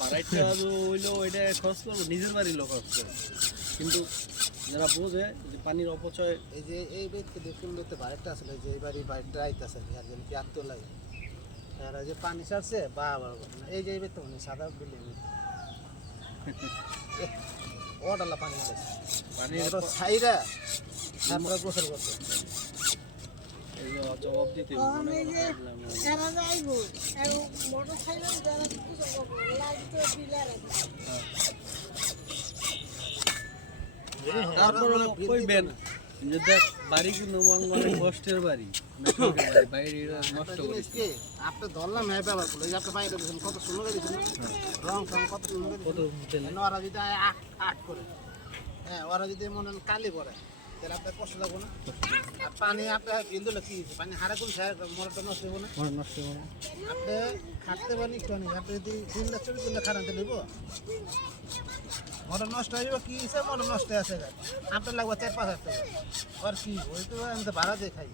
বাড়াইটা হইল ওইটা খরচ করব নিজের বাড়ির লোক খরচ করব। কিন্তু যারা বোঝে যে পানির অপচয় এই যে এই ব্যক্তি দেখুন দেখতে বাড়িটা আসলে যে এই বাড়ি বাড়িটা আইতেছে আর যেন কি লাগে। এরা যে পানি ছাড়ছে বা এই যে এই ব্যক্তি মানে সাদা বিল্ডিং। ওটালা পানি ওটা ছাইরা আমরা গোসল করছে এই যে জবাব দিতে দেখ বাড়ি কিন্তু অনেক কষ্টের বাড়ি? বাইরে নষ্ট একটা করে জিনিস কি আপনি ধরলাম হ্যাঁ ব্যবহার করল আপনি বাইরে দিয়েছেন কত সুন্দর দিয়েছেন রং টং কত সুন্দর কত দিয়েছেন ওরা যদি আট আট করে হ্যাঁ ওরা যদি মনে হয় কালি করে তাহলে আপনার কষ্ট লাগবো না। আর পানি আপনার দিলে কি? পানি হারা কোন স্যার মরটা নষ্ট হব না। ঘর নষ্ট করে আপনি খাটতে পারেন একটু অনেক আপনি যদি তিন লাখ চল্লিশ লাখ খারাতে নেব মটর নষ্ট হয়ে যাবে কি হিসাবে? মটর নষ্ট আছে আপনার লাগবে চার পাঁচ হাজার টাকা। আর কি ওই তো আমি তো ভাড়া দিয়ে খাই।